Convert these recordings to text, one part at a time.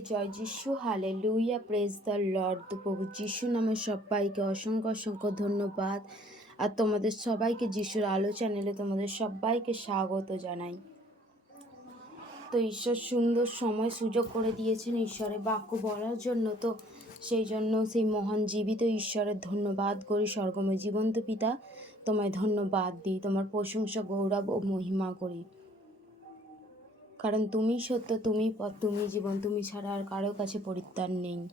জয় যিশু, hallelujah, praise the Lord. তো প্রভু যিশু নামে সবাইকে অসংখ্য অসংখ্য ধন্যবাদ। আর তোমাদের সবাইকে যিশুর আলো চ্যানেলে তোমাদের সবাইকে স্বাগত জানাই। তো ঈশ্বর সুন্দর সময় সুযোগ করে দিয়েছেন ঈশ্বরের বাক্য বলার জন্য। তো সেই জন্য সেই মহান জীবিত ঈশ্বরের ধন্যবাদ করি। স্বর্গময় জীবন্ত পিতা, তোমায় ধন্যবাদ দিই, তোমার প্রশংসা, গৌরব ও মহিমা করি। কারণ তুমি সত্য, তুমি পথ, তুমি জীবন, তুমি ছাড়া আর কারো কাছে পরিত্রাণ নেই।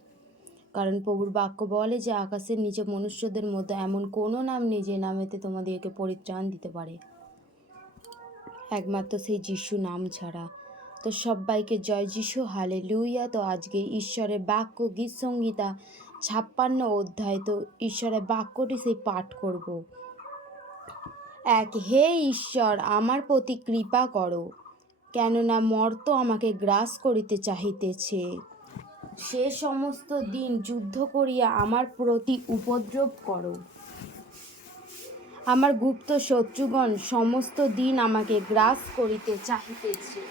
কারণ প্রভুর বাক্য বলে যে আকাশের নিচে মনুষ্যদের মধ্যে এমন কোনো নাম নেই যে নামেতে তোমাদেরকে পরিত্রাণ দিতে পারে, একমাত্র সেই যিশু নাম ছাড়া। তো সবাইকে জয় যিশু, হালেলুয়া। তো আজকে ঈশ্বরের বাক্য গীত সংহিতা 56 অধ্যায়। তো ঈশ্বরের বাক্যটি সেই পাঠ করব। হে ঈশ্বর, আমার প্রতি কৃপা করো, কেননা মর্ত আমাকে গ্রাস করিতে চাহিতেছে। সে সমস্ত দিন যুদ্ধ করিয়া আমার প্রতি উপদ্রব করো। আমার গুপ্ত শত্রুগণ সমস্ত দিন আমাকে গ্রাস করিতে চাহিতেছে,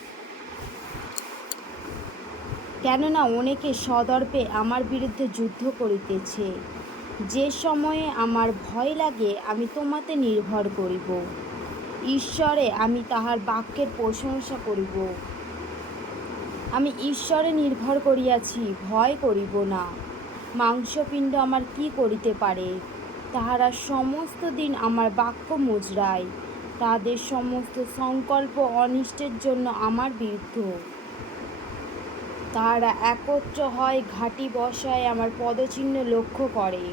কেননা অনেকে সদর্পে আমার বিরুদ্ধে যুদ্ধ করিতেছে। যে সময়ে আমার ভয় লাগে আমি তোমাতে নির্ভর করিব। ঈশ্বরে আমি তাহার বাক্যের প্রশংসা করিব। আমি ঈশ্বরে নির্ভর করিয়াছি, ভয় করিব না। মাংসপিণ্ড আমার কি করিতে পারে? তাহারা সমস্ত দিন আমার বাক্য মুজরায়। তাদের সমস্ত সংকল্প অনিষ্টের জন্য আমার বিরুদ্ধ। তাহারা একত্র হয়, ঘাঁটি বসায়, আমার পদচিহ্ন লক্ষ্য করে।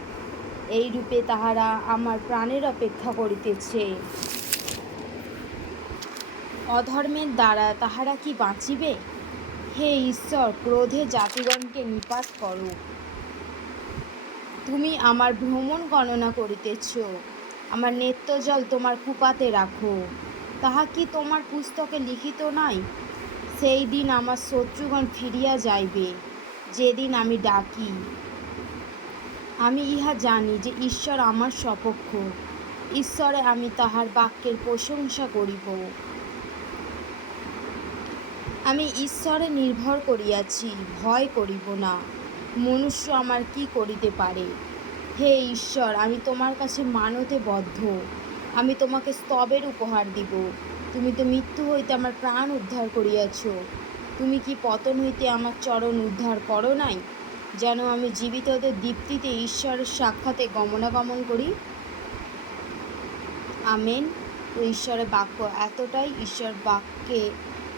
এই রূপে তাহারা আমার প্রাণের অপেক্ষা করিতেছে। অধর্মের দ্বারা তাহারা কি বাঁচিবে? হে ঈশ্বর, ক্রোধে জাতিগণকে নিপাত করো। তুমি আমার ভ্রমণ গণনা করিতেছ, আমার নেত্রজল তোমার কুপাতে রাখো। তাহা কি তোমার পুস্তকে লিখিত নাই? সেই দিন আমার শত্রুগণ ফিরিয়া যাইবে, যেদিন আমি ডাকি। আমি ইহা জানি যে ঈশ্বর আমার সপক্ষ। ঈশ্বরে আমি তাহার বাক্যের প্রশংসা করিব। আমি ঈশ্বরে নির্ভর করিয়াছি, ভয় করিব না। মনুষ্য আমার কি করিতে পারে? হে ঈশ্বর, আমি তোমার কাছে মানতে বদ্ধ। আমি তোমাকে স্তবের উপহার দিব। তুমি তো মৃত্যু হইতে আমার প্রাণ উদ্ধার করিয়াছ। তুমি কি পতন হইতে আমার চরণ উদ্ধার করো নাই, যেন আমি জীবিতদের দীপ্তিতে ঈশ্বরের সাক্ষাতে গমনাগমন করি? আমেন। তো ঈশ্বরের বাক্য এতটাই। ঈশ্বর বাক্যে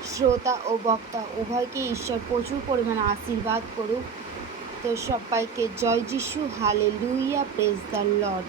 শ্রোতা ও বক্তা উভয়কে ঈশ্বর প্রচুর পরিমাণে আশীর্বাদ করুক। তো সবাইকে জয় যিশু, হালেলুয়া, প্রেজ দ্য লর্ড।